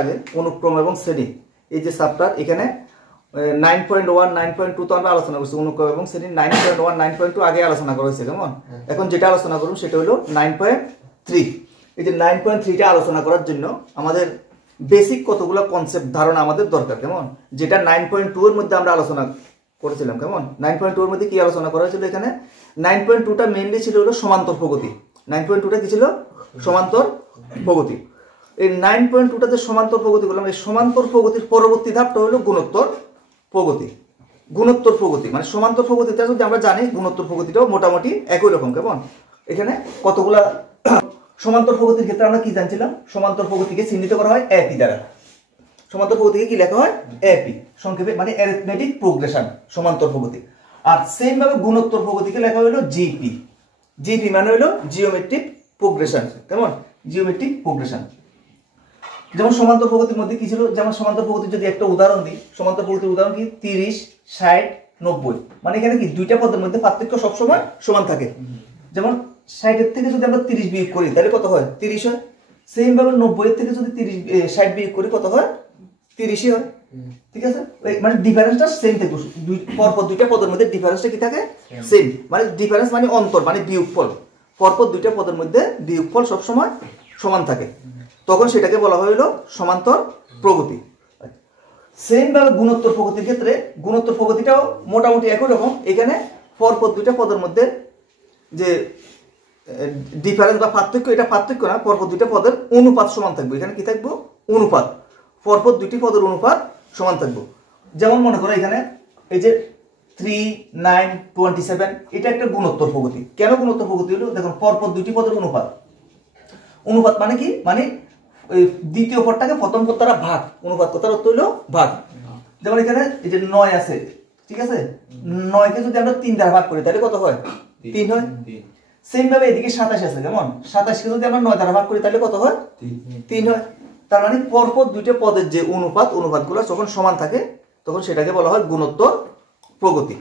আগে অনুক্রম এবং শ্রেণী এই যে চ্যাপ্টার এখানে 9.1 9.2 তো আমরা আলোচনা করছি অনুক্রম এবং শ্রেণী 9.1 9.2 আগে আলোচনা করা হয়েছে কেমন এখন যেটা আলোচনা করব সেটা হলো 9.3 এই যে 9.3 টা আলোচনা করার জন্য আমাদের বেসিক কতগুলো কনসেপ্ট ধারণা আমাদের দরকার কেমন যেটা 9.2 এর মধ্যে আমরা আলোচনা করেছিলাম কেমন 9.2 এর মধ্যে কি আলোচনা করা হয়েছিল এখানে 9.2 টা মেইনলি ছিল হলো সমান্তর প্রগতি 9.2 টা কি ছিল সমান্তর প্রগতি এই 9.2 টা যে সমান্তর প্রগতি বললাম এই সমান্তর প্রগতির পরবর্তী ধাপটা হলো গুণোত্তর প্রগতি গুণোত্তর প্রগতি মানে সমান্তর প্রগতিটা যদি আমরা জানি গুণোত্তর প্রগতিটাও মোটামুটি একই রকম কেমন এখানে কতগুলা সমান্তর প্রগতির ক্ষেত্রে আমরা কি জানছিলাম সমান্তর প্রগতিকে চিহ্নিত করা হয় এপি দ্বারা সমান্তর প্রগতিকে কি লেখা হয় এপি সংক্ষেপে মানে অ্যারিথমেটিক প্রোগ্রেশন সমান্তর প্রগতি আর সেম ভাবে গুণোত্তর প্রগতিকে লেখা হলো জিপি জিপি মানে হলো জিওমেট্রিক প্রোগ্রেশন কেমন জিওমেট্রিক প্রোগ্রেশন যেমন সমান্তর প্রগতির মধ্যে কি ছিল যেমন সমান্তর প্রগতির যদি একটা উদাহরণ দিই সমান্তর প্রগতির উদাহরণ কি 30 60 90 মানে এখানে কি দুইটা পদের মধ্যে পার্থক্য সব সময় সমান থাকে যেমন 60 এর থেকে যদি আমরা 30 বিয়োগ করি তাহলে কত হয় 30 হয় সেম ভাবে 90 এর থেকে যদি 30 60 বিয়োগ করি কত হয় 30 হয় ঠিক আছে মানে ডিফারেন্সটা সেম থাকে পরপর দুইটা পদের মধ্যে ডিফারেন্সটা কি থাকে সেম মানে ডিফারেন্স মানে অন্তর মানে বিয়োগফল পরপর দুইটা পদের মধ্যে বিয়োগফল সব সময় সমান থাকে তখন সেটাকে বলা হলো সমান্তর প্রগতি সেম ভাবে গুণোত্তর প্রগতির ক্ষেত্রে গুণোত্তর প্রগতিটাও মোটামুটি একই রকম এখানে পরপর দুইটা পদের মধ্যে যে ডিফারেন্স বা পার্থক্য এটা পার্থক্য না পরপর দুইটা পদের অনুপাত সমান থাকবে এখানে কি থাকবে অনুপাত পরপর দুইটি পদের অনুপাত সমান থাকবে যেমন মনে করো এখানে এই যে 3 9 27 এটা একটা গুণোত্তর প্রগতি কেন গুণোত্তর প্রগতি হলো দেখুন পরপর দুইটি পদের অনুপাত অনুপাত মানে কি মানে দ্বিতীয় পদটাকে প্রথম পদ দ্বারা ভাগ অনুপাত কথার অর্থ হলো ভাগ যেমন এখানে এই যে 9 আছে ঠিক আছে 9 কে যদি আমরা 3 দ্বারা ভাগ করি তাহলে কত হয় 3 হয় সেম ভাবে এদিকে 27 আছে কেমন 27 কে যদি আমরা 9 দ্বারা ভাগ করি তাহলে কত হয় 3 হয় তার মানে পরপর দুইটা পদের যে অনুপাতগুলো যখন সমান থাকে তখন সেটাকে বলা হয় গুণোত্তর প্রগতি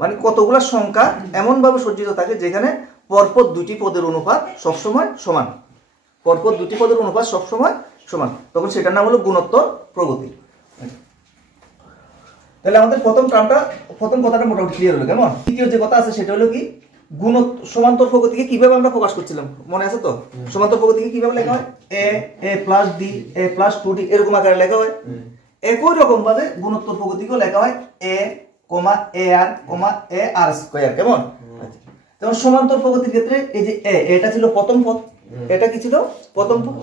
মানে কতগুলো সংখ্যা এমন ভাবে সজ্জিত থাকে যেখানে পরপর দুইটি পদের অনুপাত সব সময় সমান পরপর দুটি পদের অনুপাত সব সময় সমান তখন সেটার নাম হলো গুণোত্তর প্রগতি তাহলে আমাদের প্রথম কথাটা মোটামুটি ক্লিয়ার হলো কেমন দ্বিতীয় যে কথা আছে সেটা হলো কি সমান্তর প্রগতিকে কিভাবে আমরা প্রকাশ করছিলাম মনে আছে তো সমান্তর প্রগতিকে কিভাবে লেখা হয় a plus d a plus 2d এরকম আকারে লেখা হয় একই রকম ভাবে গুণোত্তর প্রগতিকেও লেখা হয় a ar স্কয়ার কেমন যেমন সমান্তর প্রগতির ক্ষেত্রে এই যে এটা ছিল প্রথম পদ এটা কি ছিল প্রথম পদ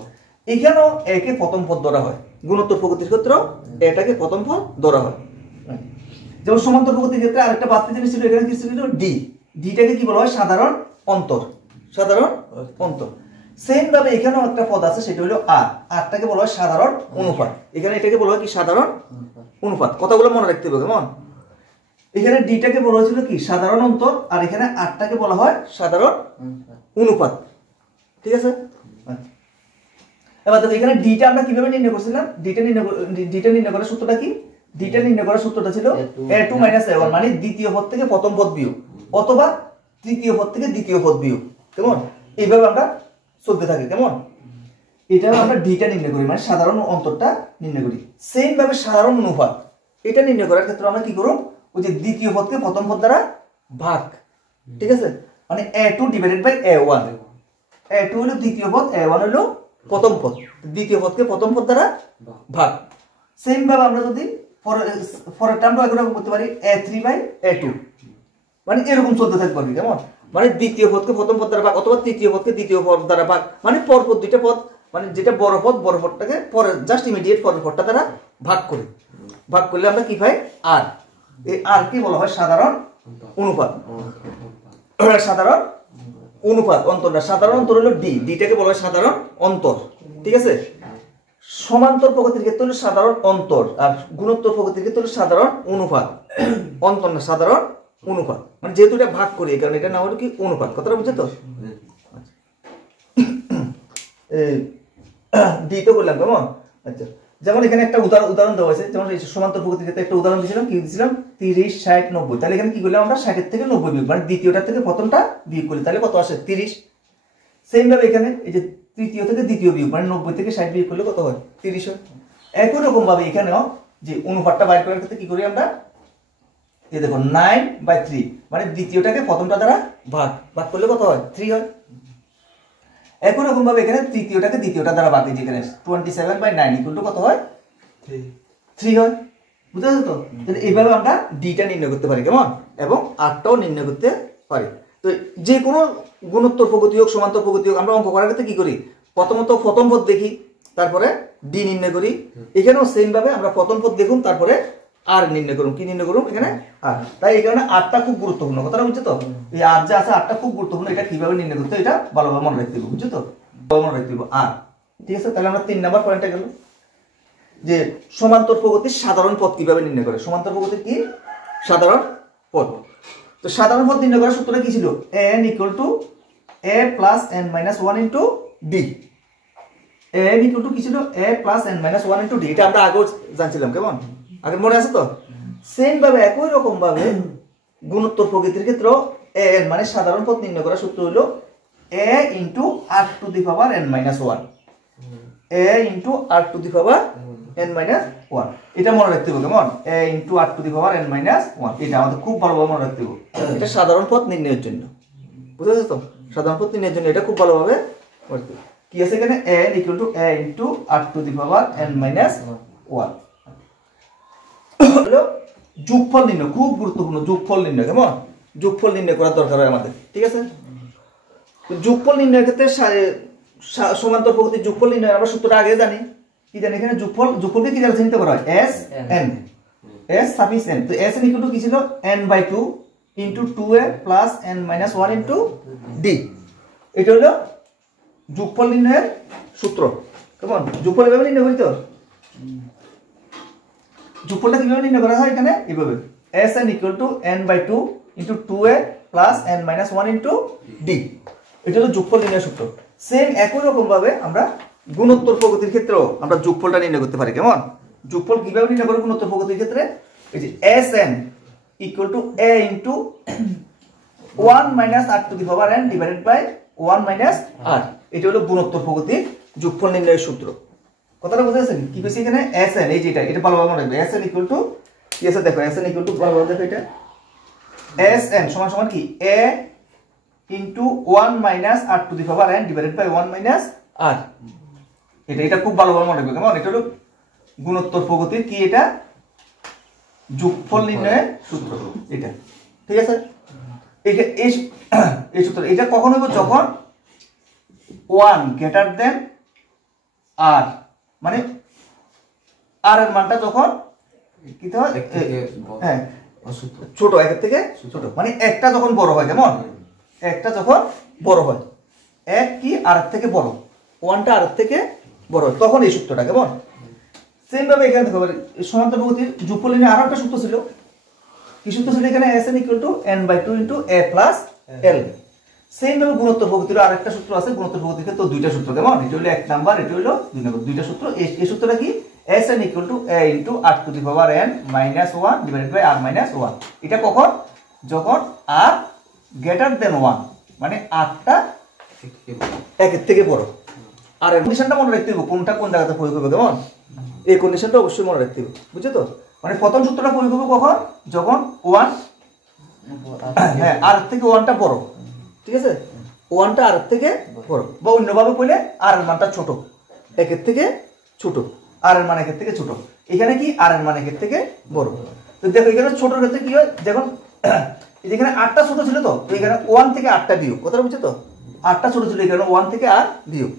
এখানেও a কে প্রথম পদ ধরা হয় গুণোত্তর প্রগতির ক্ষেত্রেও এটাকে প্রথম পদ ধরা হয় যেমন সমান্তর প্রগতির ক্ষেত্রে আরেকটা বাড়তি জিনিস ছিল এখানে কি ছিল d ডিটাকে কি বলা হয় সাধারণ অন্তর সেম ভাবে এখানেও একটা পদ আছে সেটা হলো আরটাকে বলা হয় সাধারণ অনুপাত এখানে এটাকে বলা হয় কি সাধারণ অনুপাত কথাগুলো মনে রাখতে হবে কেমন এখানে ডিটাকে বলা হয়েছিল কি সাধারণ অন্তর আর এখানে আরটাকে বলা হয় সাধারণ অনুপাত ঠিক আছে এবার দেখো এখানে ডিটা আমরা কিভাবে নির্ণয় করছিলাম ডিটা নির্ণয় করার সূত্রটা কি ডিটা নির্ণয় করার সূত্রটা ছিল a2 - a1 মানে দ্বিতীয় পদ থেকে প্রথম পদ বিয়োগ অথবা তৃতীয় পদ থেকে দ্বিতীয় পদ বিয়োগ কেমন এইভাবে আমরা চলতে থাকি কেমন এটা আমরা ডিটা নির্ণয় করি মানে সাধারণ অন্তরটা নির্ণয় করি সেম ভাবে সাধারণ অনুপাত এটা নির্ণয় করার ক্ষেত্রে আমরা কি করব ওই যে দ্বিতীয় পদকে প্রথম পদ দ্বারা ভাগ ঠিক আছে মানে a2 / a1 a2 হলো দ্বিতীয় পদ a1 হলো প্রথম পদ দ্বিতীয় পদকে প্রথম পদ দ্বারা ভাগ সেম ভাবে আমরা যদি ফরের টার্মটা এরকম করতে পারি a3/a2 মানে এরকম চলতে থাকবে আর কি কেমন মানে দ্বিতীয় পদকে প্রথম পদ দ্বারা ভাগ অথবা তৃতীয় পদকে দ্বিতীয় পদ দ্বারা ভাগ মানে পরপর দুইটা পদ মানে যেটা বড় পদটাকে পরে জাস্ট ইমিডিয়েট পরের পদটা দ্বারা ভাগ করলে আমরা কি পাই আর এই আর কি বলা হয় সাধারণ অনুপাত সাধারণ অনুপাত অন্তরটা সাধারণ অন্তর হলো ডিটাকে বলা হয় সাধারণ অন্তর ঠিক আছে সমান্তর প্রগতির ক্ষেত্রে হলো সাধারণ অন্তর আর গুণোত্তর প্রগতির ক্ষেত্রে হলো সাধারণ অনুপাত অন্তর না সাধারণ অনুপাত মানে যেহেতু এটা ভাগ করি কারণ এটা নাম হলো কি অনুপাত কথাটা বুঝছো তো ডি তো বললাম কেমন আচ্ছা যেমন এখানে একটা উদাহরণ দেওয়া হয়েছে যেমন সমান্তর প্রগতির ক্ষেত্রে একটা উদাহরণ দিয়েছিলাম কি দিয়েছিলাম 30 60 90 তাহলে এখানে কি করলাম আমরা 60 এর থেকে 90 বিয়োগ মানে দ্বিতীয়টা থেকে প্রথমটা বিয়োগ করি তাহলে কত আসে 30 সেম ভাবে এখানে এই যে তৃতীয় থেকে দ্বিতীয় বিয়োগ মানে 90 থেকে 60 বিয়োগ করলে কত হয় 30 হয় একই রকম ভাবে এখানেও যে অনুপাতটা বাইর করার ক্ষেত্রে কি করি আমরা, এই দেখো 9/3 মানে দ্বিতীয়টাকে প্রথমটা দ্বারা ভাগ করলে কত হয় 3 হয়। একই রকম ভাবে এখানে তৃতীয়টাকে দ্বিতীয়টা দ্বারা ভাগ, এই যে এখানে 27/9 ইকুয়াল টু কত হয় 3 হয়। বুঝতে পারছো তো? এইভাবে আমরা ডিটা নির্ণয় করতে পারি কেমন, এবং আরটাও নির্ণয় করতে পারি। তো যে কোনো গুণোত্তর প্রগতি হোক সমান্তর প্রগতি হোক আমরা অঙ্ক করার ক্ষেত্রে কি করি, প্রথমত প্রথম পদ দেখি, তারপরে ডি নির্ণয় করি। এখানেও সেম ভাবে আমরা প্রথম পদ দেখুন, তারপরে আর নির্ণয় করুন। কি নির্ণয় করুন এখানে আর। তাই এই কারণে আরটা খুব গুরুত্বপূর্ণ, কথাটা বুঝছো তো? এই আর যে আছে আরটা খুব গুরুত্বপূর্ণ, এটা কিভাবে নির্ণয় করতে এটা ভালোভাবে মনে রাখতে হবে, বুঝছো তো? মনে রাখতে হবে আর। ঠিক আছে, তাহলে আমরা 3 নাম্বার পয়েন্টে গেল যে সমান্তর প্রগতির সাধারণ পদ কিভাবে নির্ণয় করে। সমান্তর প্রগতির কি সাধারণ পদ। তো সাধারণ পদ নির্ণয় করার সূত্রটা কি ছিল, n = a + n - 1 * d। n = কি ছিল, a + n - 1 * d। এটা আমরা আগেও জানছিলাম কেমন, আগে মনে আছে তো? সেম ভাবে একই রকম ভাবে গুণোত্তর প্রগতির ক্ষেত্রে n মানে সাধারণ পদ নির্ণয় করার সূত্র হলো a × r⁴n - 1, a × r⁴n - 1। এটা মনে রাখতে হবে কেমন, a × r⁴n - 1, এটা আমাদের খুব ভালোভাবে মনে রাখতে হবে। এটা সাধারণ পদ নির্ণয়ের জন্য, বুঝতে পারছো তো? সাধারণ পদ নির্ণয়ের জন্য এটা খুব ভালোভাবে করতে হবে। কি আছে এখানে, n = a × r⁴n - 1 হলো যোগফল নির্ণয়, খুব গুরুত্বপূর্ণ যোগফল নির্ণয় কেমন, যোগফল নির্ণয় করার দরকার হয় আমাদের। ঠিক আছে, যোগফল নির্ণয়ের ক্ষেত্রে সমান্তর প্রগতির যোগফল নির্ণয় আমরা সূত্রটা আগে জানি। কি জানি এখানে যোগফলকে কি দ্বারা চিহ্নিত করা হয়, s n, s suffix n। তো s n = কি ছিল, n/2 * 2a + n - 1 * d। এটা হলো যোগফল নির্ণয়ের সূত্র কেমন। যোগফল এভাবে নির্ণয় করি তো, যোগফলটা কিভাবে নির্ণয় করা হয় এখানে এইভাবে, Sn = n/2 * 2a + n - 1 * d। এটা হলো যোগফল নির্ণয়ের সূত্র। সেম একই রকম ভাবে আমরা গুণোত্তর প্রগতির ক্ষেত্রেও আমরা যোগফলটা নির্ণয় করতে পারি কেমন। যোগফল কিভাবে নির্ণয় করব গুণোত্তর প্রগতির ক্ষেত্রে, এই যে Sn = a × 1 - r⁴n / 1 - r। এটা হলো গুণোত্তর প্রগতির যোগফল নির্ণয়ের সূত্র। কথাটা বুঝতে পারছেন? কি কইছি এখানে, Sn এই যে এটা ভালোভাবে মনে রাখবে। Sn = কি আছে দেখো, Sn = ভালোভাবে দেখো এটা, Sn = কি, a × 1 - r⁴n / 1 - r। এটা খুব ভালোভাবে মনে রাখবে কেমন। এটা হলো গুণোত্তর প্রগতির কি, এটা যোগফল নির্ণয়ের সূত্র এটা। ঠিক আছে, এই সূত্র এটা কখন হবে, যখন 1 > r, মানে r এর মানটা যখন কি হয়, হ্যাঁ ছোট, একের থেকে ছোট, মানে একটা যখন বড় হয় কেমন, একটা যখন বড় হয়, এক কি আর থেকে বড়, 1টা আর থেকে বড় হয়, তখন এই সূত্রটা কেমন। সেম ভাবে এখানে দেখো সমান্তর প্রগতির যোগফল নির্ণয় আরো একটা সূত্র ছিল। কি সূত্র ছিল এখানে, Sn = n/2 * a + l। Same ভাবে গুণোত্তর প্রগতির আরেকটা সূত্র আছে। গুণোত্তর প্রগতির ক্ষেত্রে দুইটা সূত্র কেমন, এটা হলো 1 নাম্বার, এটা হলো 2 নাম্বার, দুইটা সূত্র। এই সূত্রটা কি, Sn = a × r⁴n - 1 / r - 1। এটা কখন, যখন r > 1, মানে rটা একের থেকে বড়। আর এর কন্ডিশনটা মনে রাখতে হবে, কোনটা কোন জায়গাতে প্রয়োগ হবে কেমন, এই কন্ডিশনটা অবশ্যই মনে রাখতে হবে, বুঝছো তো? মানে প্রথম সূত্রটা প্রয়োগ হবে কখন, যখন 1 হ্যাঁ আর থেকে 1টা বড়। ঠিক আছে, 1টা আর থেকে বড়, বা অন্যভাবে কইলে আর এর মানটা ছোট, একের থেকে ছোট, আর এর মান একের থেকে ছোট। এখানে কি, আর এর মান একের থেকে বড়। তো দেখো এখানে ছোটর ক্ষেত্রে কি হয়, যখন এখানে 8টা ছোট ছিল, তো এখানে 1 থেকে 8টা বিয়োগ, কথাটা বুঝছো তো? 8টা ছোট ছিল, এখানে 1 থেকে আর বিয়োগ।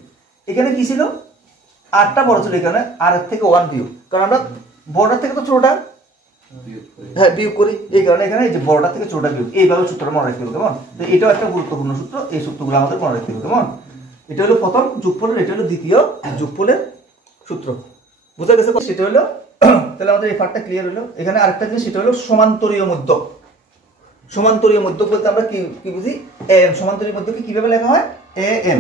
এখানে কি ছিল, 8টা বড় ছিল, এখানে আর এর থেকে 1 বিয়োগ, কারণ আমরা বড়টার থেকে তো ছোটটা হ্যাঁ বিয়োগ করি, এই কারণে এখানে এই যে বড়টার থেকে ছোটটা বিয়োগ। এইভাবে সূত্রটা মনে রাখতে হবে কেমন। তো এটাও একটা গুরুত্বপূর্ণ সূত্র, এই সূত্রগুলো আমাদের মনে রাখতে হবে কেমন। এটা হলো প্রথম যোগফলের, এটা হলো দ্বিতীয় যোগফলের সূত্র, বুঝা গেছে? সেটা হলো তাহলে আমাদের এই পার্টটা ক্লিয়ার হলো। এখানে আরেকটা জিনিস, সেটা হলো সমান্তরীয় মধ্যক। সমান্তরীয় মধ্যক বলতে আমরা কি বুঝি, am। সমান্তরীয় মধ্যককে কিভাবে লেখা হয়, am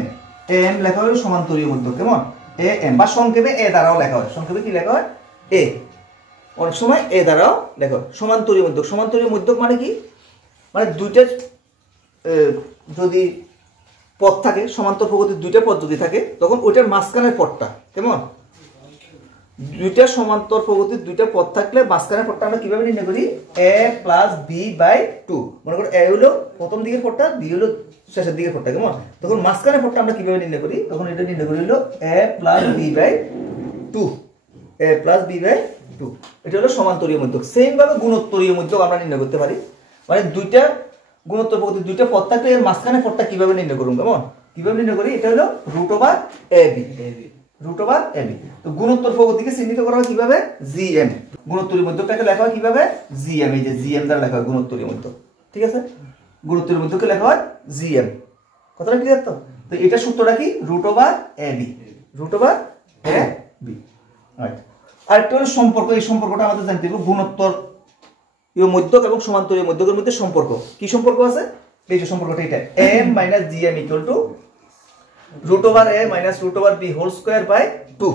লেখা হলো সমান্তরীয় মধ্যক কেমন, am, বা সংক্ষেপে a দ্বারাও লেখা হয়। সংক্ষেপে কি লেখা হয়, a, অনেক সময় a দ্বারাও লেখা হয়। সমান্তরীয় মধ্যক, সমান্তরীয় মধ্যক মানে কি, মানে দুইটা যদি পথ থাকে, সমান্তর প্রগতির দুইটা পথ যদি থাকে, তখন ওইটার মাঝখানের পথটা কেমন, দুইটা সমান্তর প্রগতির দুইটা পদ থাকলে মাঝখানের পদটা আমরা কিভাবে নির্ণয় করি a প্লাস b বাই 2। মনে করো a হলো প্রথম দিকের পদটা, b হলো শেষের দিকের পদটা, কেমন? তখন মাঝখানের পদটা আমরা কিভাবে নির্ণয় করি? তখন এটা নির্ণয় করি হলো a plus b by 2, a plus b by 2। এটা হলো সমান্তরীয় মধ্যক। সেম ভাবে গুণোত্তরীয় মধ্যক আমরা নির্ণয় করতে পারি। মানে দুইটা গুণোত্তর প্রগতির দুইটা পদ থাকলে এর মাঝখানের পদটা কিভাবে নির্ণয় করব, কেমন? কিভাবে নির্ণয় করি? এটা হলো √ab, √ab। তো গুণোত্তর প্রগতিকে চিহ্নিত করা হয় কিভাবে? gm। গুণোত্তরীয় মধ্যকটাকে লেখা হয় কিভাবে? gm। এই যে gm দ্বারা লেখা হয় গুণোত্তরীয় মধ্যক, ঠিক আছে? গুণোত্তরীয় মধ্যককে লেখা হয় gm। কথাটা ক্লিয়ার তো? তো এটা সূত্রটা কি? √ab, √ab। রাইট। আর একটা হলো সম্পর্ক। এই সম্পর্কটা আমাদের জানতে হবে। গুণোত্তরীয় মধ্যক এবং সমান্তরীয় মধ্যকের মধ্যে সম্পর্ক। কি সম্পর্ক আছে? এই যে সম্পর্কটা এটা m - gm = √a - √b whole square by 2,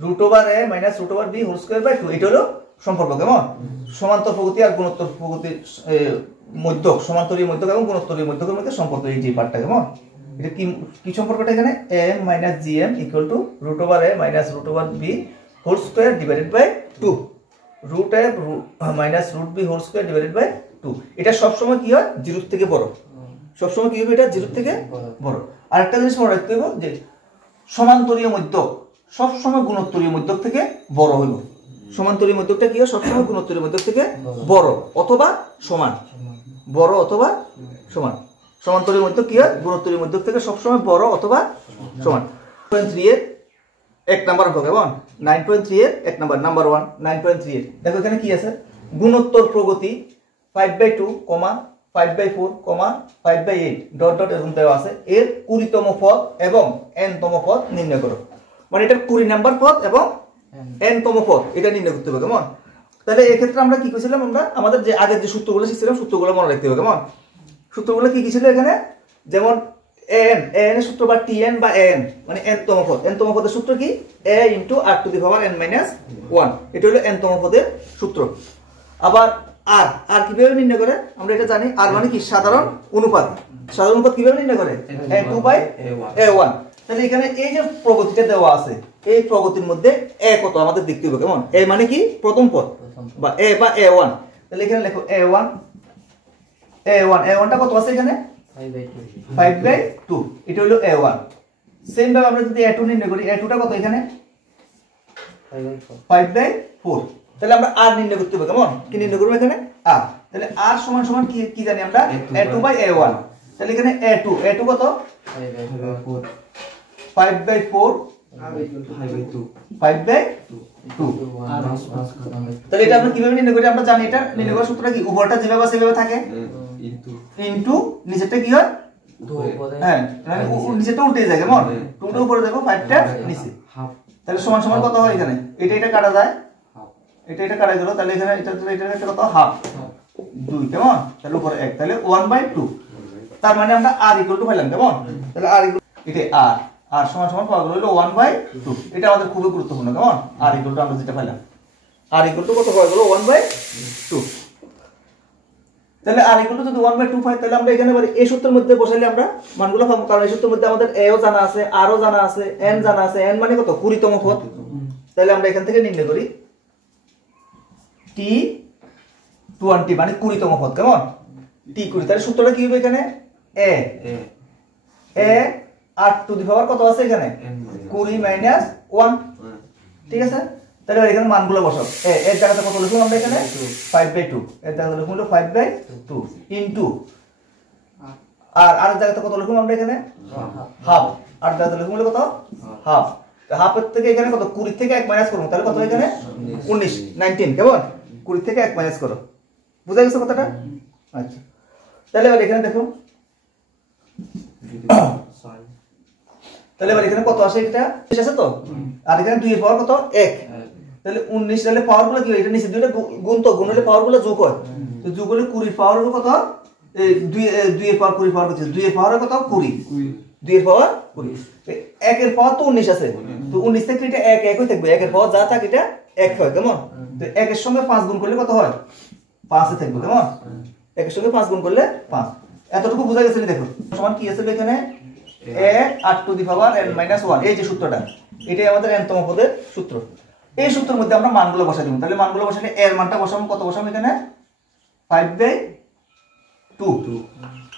√a - √b whole square by 2। এটা হলো সম্পর্ক, কেমন? সমান্তর প্রগতি আর গুণোত্তর প্রগতির মধ্যক, সমান্তরীয় মধ্যক এবং গুণোত্তরীয় মধ্যকের মধ্যে সম্পর্ক, এই যে পার্টটা, কেমন? এটা কি সম্পর্কটা এখানে? m - gm = √a - √b whole square divided by 2, √a - √b whole square divided by 2। এটা সব সময় কি হয়? 0 থেকে বড়। সব সময় কি হবে? এটা 0 থেকে বড়। আরেকটা জিনিস মনে রাখতে হবে যে সমান্তরীয় মধ্যক সব সময় গুণোত্তরীয় মধ্যক থেকে বড় হইব। সমান্তরীয় মধ্যকটা কি হয়? সব সময় গুণোত্তরীয় মধ্যক থেকে বড় অথবা সমান, বড় অথবা সমান। সমান্তরীয় মধ্যক কি হয়? গুণোত্তরীয় মধ্যক থেকে সব সময় বড় অথবা সমান। 9.3 এর 1 নাম্বার অঙ্ক, কেমন? 9.3 এর 1 নাম্বার, নাম্বার 1 9.3 এর দেখো এখানে কি আছে? গুণোত্তর প্রগতি 5/2, 5/4, 5/8 ডট ডট এরকম দেওয়া আছে। এর 20তম পদ এবং n তম পদ নির্ণয় করো। মানে এটা 20 নাম্বার পদ এবং n তম পদ এটা নির্ণয় করতে হবে, কেমন? তাহলে এই ক্ষেত্রে আমরা কি করেছিলাম? আমরা আমাদের যে আগের যে সূত্রগুলো শিখছিলাম সূত্রগুলো মনে রাখতে হবে, কেমন? সূত্রগুলো কি কি ছিল এখানে? যেমন an এর সূত্র বা tn বা an মানে n তম পদ। n তম পদের সূত্র কি? a * r⁻n - 1। এটা হলো n তম পদের সূত্র। আবার আর কিভাবে নির্ণয় করে? আমরা এটা জানি। আর মানে কি? সাধারণ অনুপাত। সাধারণ অনুপাত কিভাবে নির্ণয় করে? a2/a1। তাহলে এখানে এই যে প্রগতিটা দেওয়া আছে, এই প্রগতির মধ্যে a কত আমাদের দেখতে হবে, কেমন? a মানে কি? প্রথম পদ বা a বা a1। তাহলে এখানে লেখো a1টা কত আছে এখানে? 5/2। এটা হলো a1। সেম ভাবে আমরা যদি a2 নির্ণয় করি, a2টা কত এখানে? 5/4। তাহলে আমরা r নির্ণয় করতে হবে, কেমন? কি নির্ণয় করব এখানে? r। তাহলে r সমান সমান কি জানি আমরা? a2/a1। তাহলে এখানে a2 কত? 5/4 5/2। তাহলে এটা আমরা কিভাবে নির্ণয় করি? আমরা জানি এটা নির্ণয় করার সূত্রটা কি? উপরটা যেভাবে আছে সেভাবে থাকে ইনটু নিচেরটা কি হয়? হ্যাঁ, মানে নিচেরটা উল্টে যায়, কেমন? 2টা উপরে দেব, 5টা নিচে। তাহলে সমান সমান কত হয় এখানে? এটা কাটা যায়, এটা কাটা গেল। তাহলে এখানে এটা কত? হাফ 2, কেমন? তাহলে উপরে 1, তাহলে 1/2। তার মানে আমরা r = পাইলাম, কেমন? তাহলে r এটা r সমান সমান পাওয়া গেল হলো 1/2। এটা আমাদের খুবই গুরুত্বপূর্ণ, কেমন? r = আমরা যেটা পাইলাম, r = কত পাওয়া গেল? 1/2। তাহলে r = যদি 1/2 পাই, তাহলে আমরা এখানে এই সূত্রের মধ্যে বসাইলে আমরা মানগুলো পাবো। কারণ এই সূত্রের মধ্যে আমাদের a ও জানা আছে, r ও জানা আছে, n জানা আছে। n মানে কত? 20তম পদ। তাহলে আমরা এখান থেকে নির্ণয় করি t20 মানে 20তম পদ, কেমন? t20। তাহলে সূত্রটা কি হবে এখানে? a r⁴ কত আছে এখানে? 20 - 1। ঠিক আছে? তাহলে এখানে মানগুলো বসাও। এর জায়গাতে কত লিখুন আমরা এখানে? 5/2। এর জায়গাতে লিখুন হলো 5/2 ইনটু আর এর জায়গাতে কত লিখুন আমরা এখানে? হাফ। আর জায়গাতে লিখুন হলো কত? হাফ। তো হাফের থেকে এখানে কত? 20 থেকে 1 মাইনাস করব। তাহলে কত এখানে? 19 কেমন? 20 থেকে 1 মাইনাস করো। বুঝা গেছে কথাটা? আচ্ছা, তাহলে এবার এখানে দেখো, তাহলে এবার এখানে কত আসে? এটা ঠিক আছে তো? আর এখানে 2 এর পাওয়ার কত? 1। তাহলে 19। তাহলে পাওয়ারগুলো কি হয়? এটা নিচে দুইটা গুণ, তো গুণ হলে পাওয়ারগুলো যোগ হয়। তো যোগ হলে 20 এর পাওয়ার হলো কত? এই 2 এর পাওয়ার 20 পাওয়ার কত? 2 এর পাওয়ার কত? 20। 2 এর পাওয়ার 20। 1 এর পাওয়ার তো 19 আছে। তো 19 থেকে এটা 1 একই থাকবে। 1 এর পাওয়ার যা থাকে এটা 1 হয়, কেমন? তো 1 এর সঙ্গে 5 গুণ করলে কত হয়? 5 এ থাকবে, কেমন? 1 এর সঙ্গে 5 গুণ করলে 5। এতটুকু বোঝা গেছে? দেখো সমান কি আছে এখানে? a r⁻n - 1। এই যে সূত্রটা, এটাই আমাদের n তম পদের সূত্র। এই সূত্রের মধ্যে আমরা মানগুলো বসাই দেব। তাহলে মানগুলো বসালে এর মানটা বসাবো, কত বসাবো এখানে 5/2,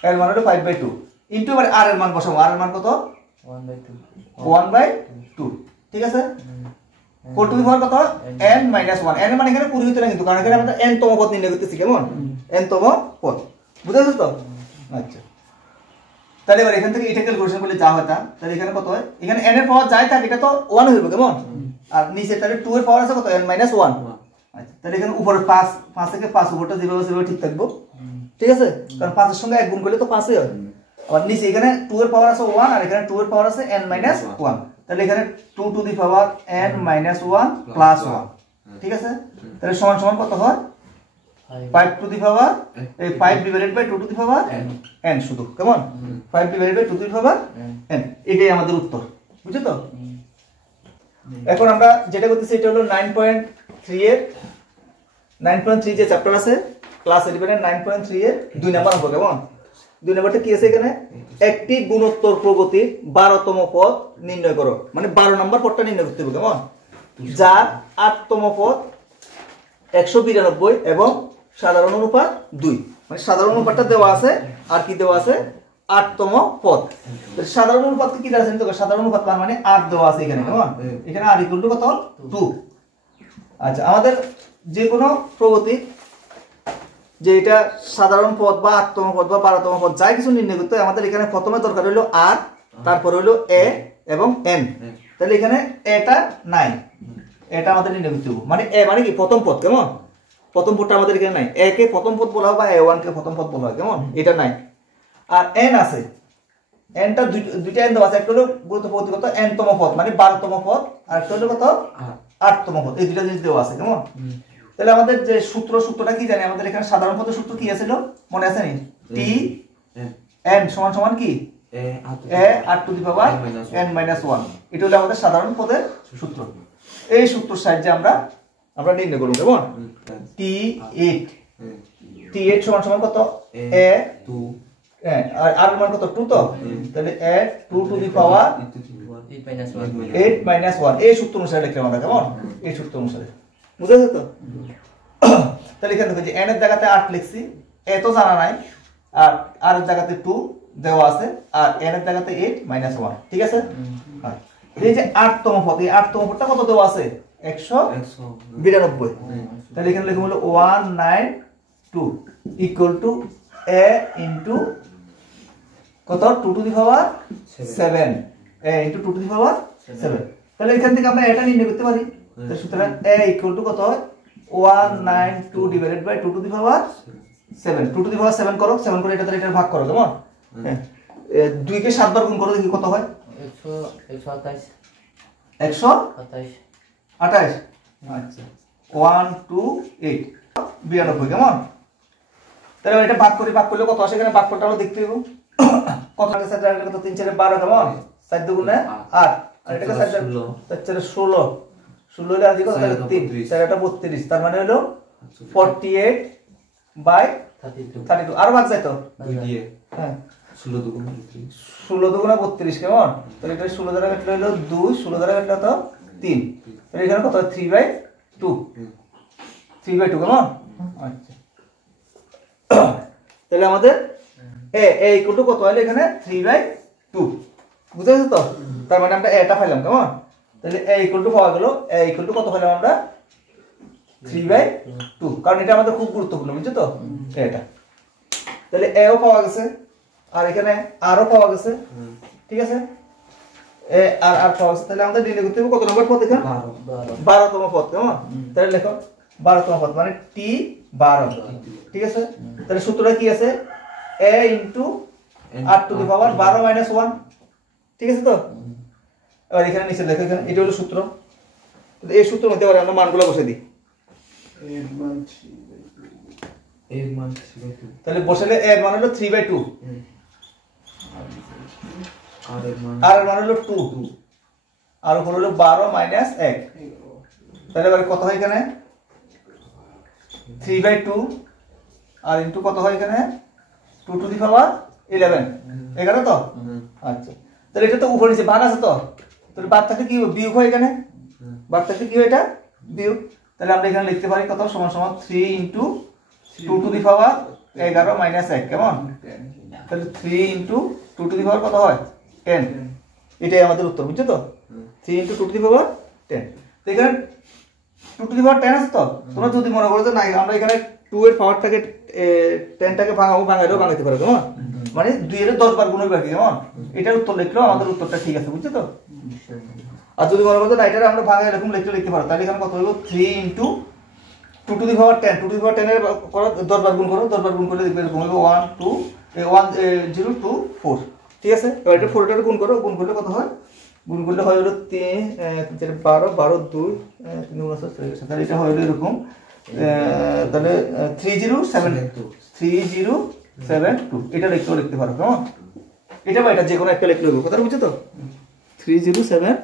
এর মান হলো 5/2 ইনটু এবার আর এর মান বসাবো, আর এর মান কত 1/2, ঠিক আছে। 4 টু দি পাওয়ার কত n - 1, n এর মানে এখানে পুরোহিত না কিন্তু, কারণ এখানে আমরা n তম পদ নির্ণয় করতেছি, কেমন n তম পদ, বুঝাছো তো? আচ্ছা, তাহলে এবার এখান থেকে এটা ক্যালকুলেশন করলে যা হয় তা, তাহলে এখানে কত হয়, এখানে n এর পাওয়ার যায় থাকে এটা তো 1 হইবে, কেমন, আর নিচে তাহলে 2 এর পাওয়ার আছে কত n - 1। আচ্ছা, তাহলে এখানে উপরে 5 থেকে 5 উপরটা যেভাবে সেভাবে ঠিক থাকবো, ঠিক আছে, কারণ 5 এর সঙ্গে 1 গুণ করলে তো 5 ই হয়। আর নিচে এখানে 2 এর পাওয়ার আছে 1 আর এখানে 2 এর পাওয়ার আছে n - 1, তাহলে এখানে 2 to the power n - 1 plus 1, ঠিক আছে। তাহলে সমান সমান কত হয় 5 to the power 5 divided by 2 to the power n, শুধু, কেমন 5 divided by 2 to the power n, এটাই আমাদের উত্তর, বুঝছো তো? এখন আমরা যেটা করতেছি এটা হলো 9.3 এর 9.3 যে চ্যাপ্টার আছে ক্লাস 11 এর 9.3 এর 2 নাম্বার অঙ্ক, কেমন 2 নাম্বারটা কি আছে এখানে, একটি গুণোত্তর প্রগতির 12তম পদ নির্ণয় করো, মানে 12 নাম্বার পদটা নির্ণয় করতে হবে, কেমন, যার 8তম পদ 192 এবং সাধারণ অনুপাত 2, মানে সাধারণ অনুপাতটা দেওয়া আছে আর কি দেওয়া আছে 8তম পদ। সাধারণ অনুপাত কি দেওয়া আছে তো, সাধারণ অনুপাত মানে 8 দেওয়া আছে এখানে, কেমন, এখানে r = কত 2। আচ্ছা, আমাদের যে কোনো প্রগতি যে এটা সাধারণ পদ বা 8তম পদ বা 12তম পদ যাই কিছু নির্ণয় করতে হয়, আমাদের এখানে প্রথমে দরকার হলো r, তারপরে হলো a এবং n। তাহলে এখানে এটা নাই, এটা আমাদের নির্ণয় করতে হবে, মানে a মানে কি প্রথম পদ, কেমন, প্রথম পদটা আমাদের এখানে নাই, a কে প্রথম পদ বলা হয় বা a1 কে প্রথম পদ বলা হয়, কেমন, এটা নাই। আর n আছে, nটা দুইটা n দেওয়া আছে, একটা হলো গুরুত্বপূর্ণ কত n তম পদ মানে 12তম পদ, আর একটা হলো কত 8তম পদ, এই দুইটা জিনিস দেওয়া আছে, কেমন। তাহলে আমাদের যে সূত্রটা কি জানি, আমাদের এখানে সাধারণ পদের সূত্র কি ছিল মনে আছে নি, t n সমান সমান কি a r to the power n - 1, এটা হলো আমাদের সাধারণ পদের সূত্র। এই সূত্রের সাহায্যে আমরা নির্ণয় করব, কেমন, t8 সমান সমান কত a 2 আর r মান কত 2, তো তাহলে a 2 টু দি পাওয়ার 8 - 1, এই সূত্র অনুসারে লিখলাম আমরা, কেমন, এই সূত্র অনুসারে, বুঝাছো তো? তাহলে এখানে দেখো যে n এর জায়গাতে 8 লিখছি, a তো জানা নাই, আর r এর জায়গাতে 2 দেওয়া আছে, আর n এর জায়গাতে 8 - 1, ঠিক আছে। এই যে 8তম পদ, এই 8তম পদটা কত দেওয়া আছে 192, তাহলে এখানে লিখব হলো 192 ইকুয়াল টু a ইনটু কত 2 to the power 7, a into 2 to the power 7। তাহলে এখান থেকে আমরা এটা নির্ণয় করতে পারি, তাহলে সুতরাং a ইকুয়াল টু কত হয় 192 divided by 2 to the power 7, 2 to the power 7 করো, 7 করে এটা তাহলে এটা ভাগ করো, কেমন, 2 কে 7 বার গুণ করো, দেখি কত হয় 128। আচ্ছা 128 92, কেমন। তাহলে এটা ভাগ করলে কত আসে, এখানে ভাগফলটা আমরা দেখতে পাবো, কত আছে 4 কত 3 4 12, কেমন, 4 দুগুণে 8, আর এটাকে 4 4 16 হলে আদি কত 3 4 এটা 32, তার মানে হলো 48/32, আর ভাগ যায় তো 2 দিয়ে, হ্যাঁ 16 দুগুণে 32, কেমন, তাহলে এটা 16 দ্বারা কাটলে হলো 2, 16 দ্বারা কাটলে তো 3, তাহলে এখানে কত 3/2, কেমন। আচ্ছা, তাহলে আমাদের a ইকুয়াল টু কত হলো এখানে 3/2, বুঝাইছো তো? তার মানে আমরা এটা পাইলাম, কেমন। তাহলে a ইকুয়াল টু পাওয়া গেল, a ইকুয়াল টু কত পাইলাম আমরা 3/2, কারণ এটা আমাদের খুব গুরুত্বপূর্ণ, বুঝছো তো এটা। তাহলে a ও পাওয়া গেছে, আর এখানে r ও পাওয়া গেছে, ঠিক আছে, a আর r পাওয়া গেছে। তাহলে আমাদের নির্ণয় করতে হবে কত নম্বর পদ, এখানে 12তম পদ, কেমন। তাহলে লেখো 12তম পদ মানে t 12, ঠিক আছে। তাহলে সূত্রটা কি আছে a into r to the পাওয়ার 12 - 1, ঠিক আছে তো। এবার এখানে নিচে লেখো, এখানে এটা হলো সূত্র, এই সূত্রের মধ্যে এবার আমরা মানগুলো বসে দিই, তাহলে বসালে এর মান হলো 3/2, আর এর মান হলো 2, আর উপর হলো 12 - 1, তাহলে এবার কত হয় এখানে 3/2 আর ইনটু কত হয় এখানে 2 টু দি পাওয়ার 11, 11 তো। আচ্ছা, তাহলে এটা তো উপর নিচে ভাগ আছে তো, তাহলে ভাগ থাকলে কি বিয়োগ হয়, এখানে ভাগ থাকলে কি হয় এটা বিয়োগ, তাহলে আমরা এখানে লিখতে পারি কত সমান সমান 3 into 2 to the power 11 minus 1 কেমন, তাহলে 3 ইন্টু 2 টু দি পাওয়ার কত হয় 10, এটাই আমাদের উত্তর, বুঝছো তো? 3 ইন্টু 2 টু দি পাওয়ার 10, তো এখানে 2 টু দি পাওয়ার 10 আছে তো, তোমরা যদি মনে করো যে না আমরা এখানে 2 এর পাওয়ারটাকে 10টাকে ভাঙাইলেও ভাঙাইতে পারো কেমন, মানে 2 এর 10 বার গুণ হবে কি কেমন, এটার উত্তর লিখলেও আমাদের উত্তরটা ঠিক আছে, বুঝছো তো? আর যদি মনে করো না এটা আমরা ভাঙাই এরকম লিখতে পারো, তাহলে এখানে কত হলো 3 into 2 to the power 10, 2 to the power 10 এর 10 বার গুণ করো, 10 বার গুণ করলে দেখবে এরকম হবে 1 2 0 2 4, ঠিক আছে? এবার এটা 4 টার গুণ করো, গুণ করলে কত হয়, গুণ করলে হয় হলো 3 12 12 2 3 9 তাহলে এটা হয় হলো এরকম, তাহলে 3072 এটা লিখতে পারো কেমন, এটা বা এটা যে কোনো একটা লিখলে হবে, কথা বুঝছো তো? 3072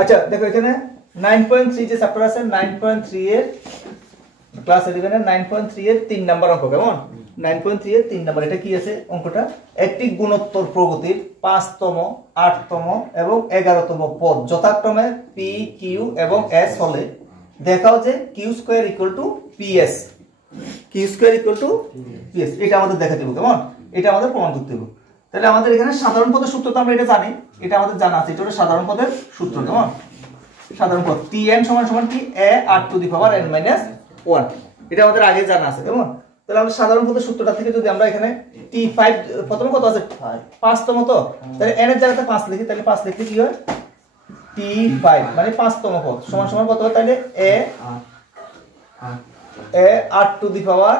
আচ্ছা দেখো এখানে 9.3 যে চ্যাপ্টার আছে 9.3 এর ক্লাস 11 এর 9.3 এর 3 নাম্বার অঙ্ক কেমন, 9.3 এর 3 নাম্বার, এটা কি আছে অঙ্কটা, একটি গুণোত্তর প্রগতির 5তম 8তম এবং 11তম পদ যথাক্রমে p q এবং s হলে দেখাও যে q square equal to ps, q square equal to ps, এটা আমাদের দেখাতে হবে কেমন, এটা আমাদের প্রমাণ করতে হবে। তাহলে আমাদের এখানে সাধারণ পদের সূত্র তো আমরা এটা জানি, এটা আমাদের জানা আছে, এটা হলো সাধারণ পদের সূত্র কেমন, সাধারণ পদ tn সমান সমান কি a r to the power n minus 1, এটা আমাদের আগে জানা আছে কেমন। তাহলে আমরা সাধারণ পদের সূত্রটা থেকে যদি আমরা এখানে t5 প্রথমে কত আছে 5তম, তো তাহলে n এর জায়গাতে 5 লিখি, তাহলে 5 লিখলে কি হয় t5 মানে 5তম পদ সমান সমান কত হয়, তাহলে a r to the power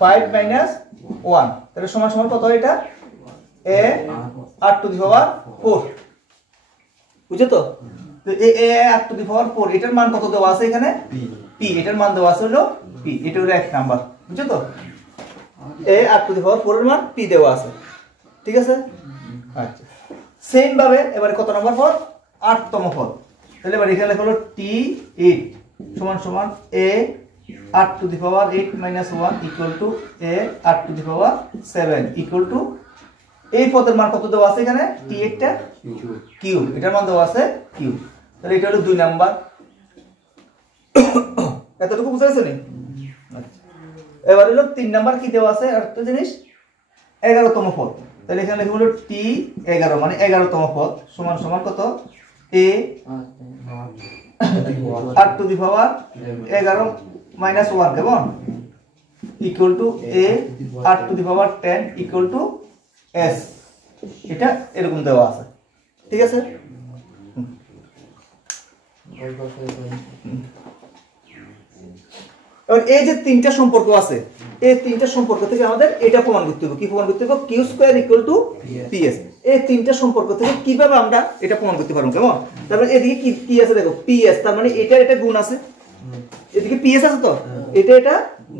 5 minus 1, তাহলে সমান সমান কত হয় এটা a r to the power 4, বুঝছো তো? তো a r to the power 4 এটার মান কত দেওয়া আছে এখানে p, এটার মান দেওয়া আছে হলো p, এটা হলো 1 নাম্বার, বুঝছো তো? a r to the power 4 এর মান p দেওয়া আছে, ঠিক আছে? আচ্ছা সেম ভাবে এবারে কত নাম্বার পদ 8তম পদ, তাহলে এবারে এখানে লেখা হলো t8 সমান সমান a r to the power 8 minus 1 equal to a r to the power 7 equal to, এই পদের মান কত দেওয়া আছে এখানে t8 টা q, এটার মান দেওয়া আছে q, তাহলে এটা হলো 2 নাম্বার, এতটুকু বুঝা গেছে নি? আচ্ছা এবার হলো 3 নাম্বার কি দেওয়া আছে আরেকটা জিনিস 11তম পদ, তাহলে এখানে লেখা হলো t11 মানে 11তম পদ সমান সমান কত a r to the power 11 minus 1 কেমন equal to a r to the power 10 equal to s, এটা এরকম দেওয়া আছে, ঠিক আছে? এবার এই যে তিনটা সম্পর্ক আছে, এই তিনটা সম্পর্ক থেকে আমাদের এটা প্রমাণ করতে হবে, কি প্রমাণ করতে হবে, q square equal to ps, এই তিনটা সম্পর্ক থেকে কিভাবে আমরা এটা প্রমাণ করতে পারবো কেমন। তারপর এদিকে কি আছে দেখো ps, তার মানে এটা গুণ আছে, এদিকে ps আছে তো এটা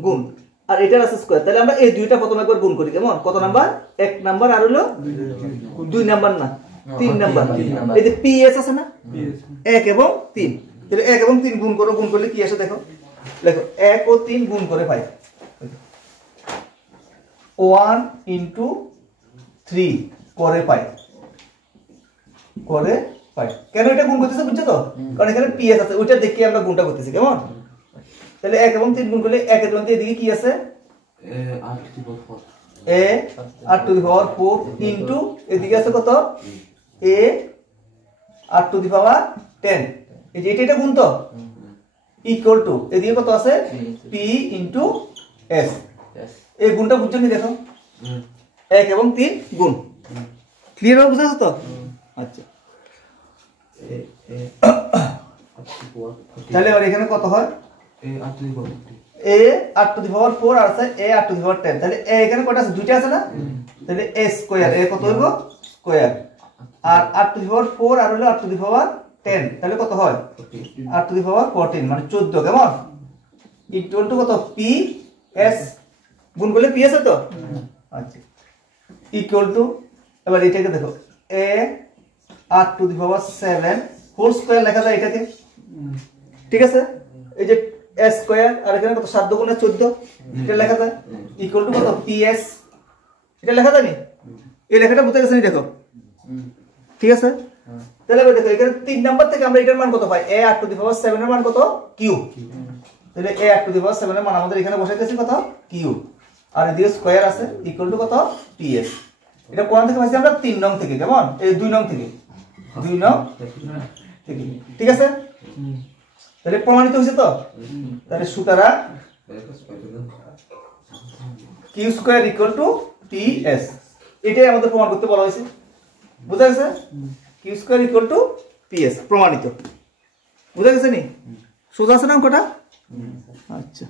গুণ আর এটার আছে স্কয়ার, তাহলে আমরা এই দুইটা প্রথমে একবার গুণ করি কেমন, কত নাম্বার 1 নাম্বার আর হলো 2 নাম্বার না 3 নাম্বার, এই যে ps আছে না 1 এবং 3, তাহলে 1 এবং 3 গুণ করো, গুণ করলে কি আসে দেখো, দেখো 1 ও 3 গুণ করে পাই 1 ইনটু 3 করে পাই কেন এটা গুণ করতেছে বুঝছো তো, কারণ এখানে ps আছে ওইটা দেখে আমরা গুণটা করতেছি কেমন। তাহলে 1 এবং 3 গুণ করলে 1 এর মধ্যে এদিকে কি আছে a r to the power 4 into এদিকে আছে কত a r to the power 10, এই যে এটা গুণ তো ইকুয়াল টু এদিকে কত আছে p ইনটু s, এই গুণটা বুঝছো নি দেখো 1 এবং 3 গুণ, ক্লিয়ার হবে বুঝাছো তো? আচ্ছা তাহলে এবার এখানে কত হয় a r to the power 4 আর আছে a r to the power 10 তাহলে a এখানে কয়টা আছে দুইটা আছে না তাহলে a স্কয়ার a কত হইব স্কয়ার আর r টু দি পাওয়ার 4 আর হলো r টু দি পাওয়ার 10 তাহলে কত হয় r টু দি পাওয়ার 14 মানে 14 কেমন ইকুয়াল টু কত p s গুণ করলে p s তো আচ্ছা ইকুয়াল টু এবার এটাকে দেখো a r to the power 7 whole square লেখা যায় এটাকে ঠিক আছে এই যে s স্কয়ার আর এখানে কত 7 গুণে 14 এটা লেখা যায় ইকুয়াল টু কত ps এটা লেখা যায় নি এই লেখাটা বুঝতে গেছেন দেখো ঠিক আছে তাহলে দেখো এখানে 3 নাম্বার থেকে আমরা এটার মান কত পাই a r to the power 7 এর মান কত q তাহলে a r to the power 7 এর মান আমাদের এখানে বসাইতেছি কত q আর এদিকে স্কয়ার আছে ইকুয়াল টু কত ps এটা কোন থেকে পাইছি আমরা 3 নং থেকে কেমন এই 2 নং থেকে 2 নং থেকে ঠিক আছে তাহলে প্রমাণিত হইছে তো তাহলে সুতরাং q square equal to ps এটাই আমাদের প্রমাণ করতে বলা হয়েছে বুঝা গেছে q square equal to ps প্রমাণিত বুঝা গেছে নি সোজা আছে না অঙ্কটা আচ্ছা